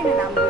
in and I'm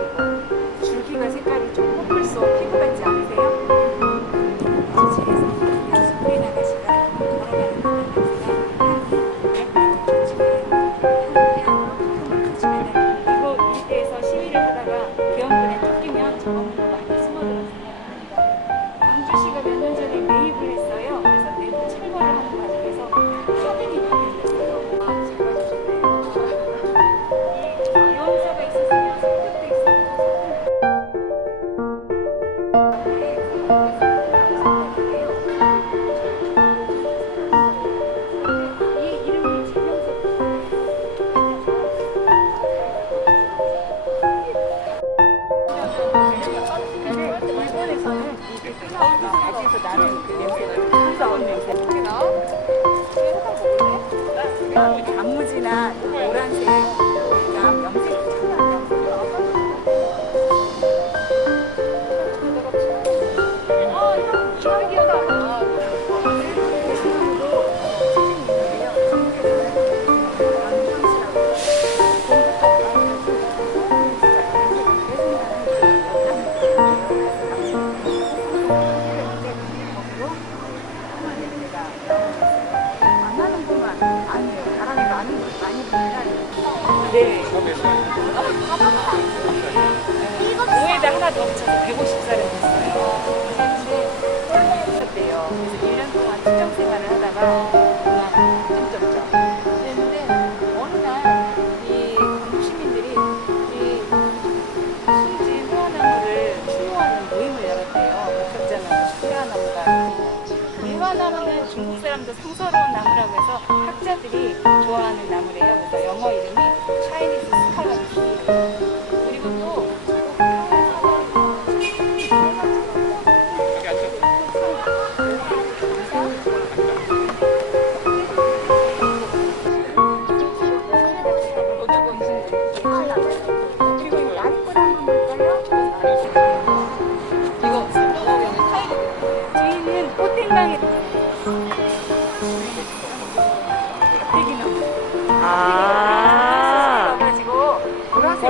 Saturday. 5회에 하나 더 붙여서 150살을 됐어요. 그 당시에 하셨대요. 그래서 1년 동안 수정 생활을 하다가 그냥 찜점점. 그랬는데 어느 날 이 시민들이 이 순지 회화나무를 추모하는 모임을 열었대요. 목격자나무, 회화나무가. 회화나무는 중국 사람도 상서로운 나무라고 해서 학자들이 좋아하는 나무래요. 그래서 영어 이름이 차이니스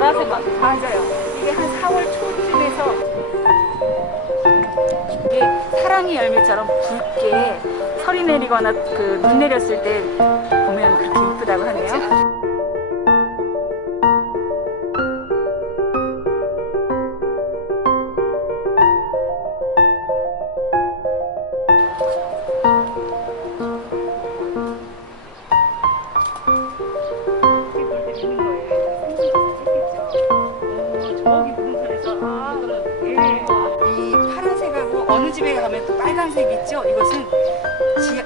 보라색으로 막 맞아요. 이게 한 4월 초쯤에서 이게 사랑의 열매처럼 붉게 설이 내리거나 그 눈 내렸을 때 보면 그렇게 이쁘다고 하네요. 어느 집에 가면 또 빨간색 있죠? 이것은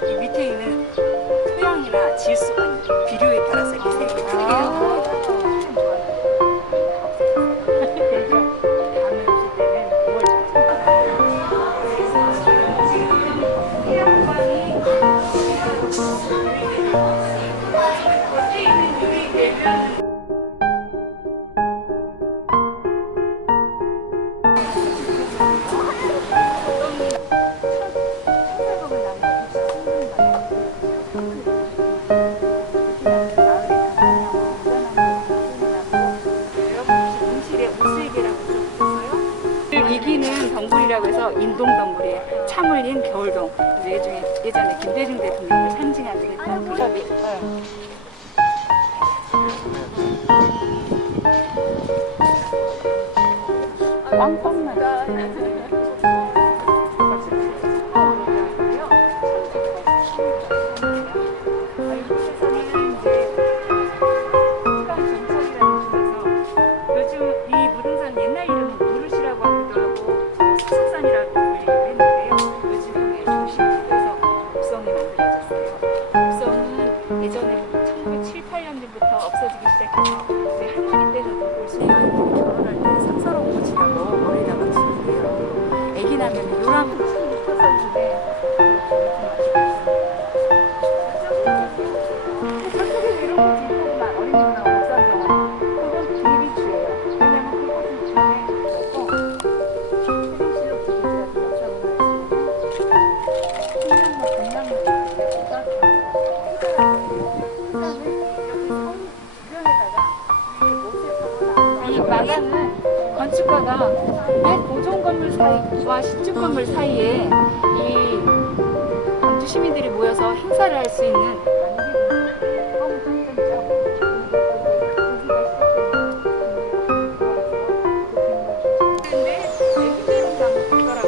이 밑에 있는 토양이나 질소가 있는 비료에 따라서 이렇게 해서 인동덩굴이에요. 참을인 겨울동. 예전에, 예전에 김대중 대통령을 상징하는 했던 그 탑이. 왕빵 8년부터 없어지기 시작해서 우리 할머니 때도 볼수 있는 결혼할 때 상서로운 꽃이라고 머리에다가 두는데요. 애기 나면 요람 묶었었는데 저쪽에 이런 것도 이 마당은 건축가가 옛 고종 건물 사이와 신축 건물 사이에 이 광주 시민들이 모여서 행사를 할 수 있는 근데 애기대로라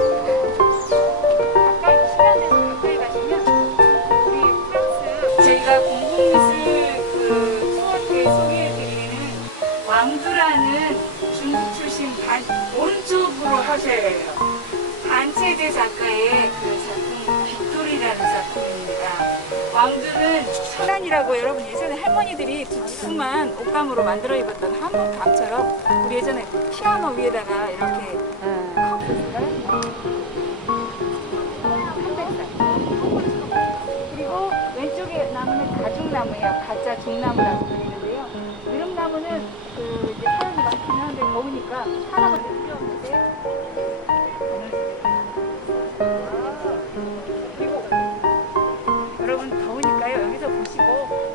다시 오른쪽으로 하셔요. 안채재 작가의 그 작품, 빅토리라는 작품입니다. 왕들은 천안이라고 여러분 예전에 할머니들이 두툼한 옷감으로 만들어 입었던 한복 감처럼 우리 예전에 피아노 위에다가 이렇게 가죽나무예요. 가짜 중나무라고 불리는데요. 느릅나무는 그 이제 사람이 더우니까 사람은 필요 없는데. 아, 그리고 여러분 더우니까요. 여기서 보시고.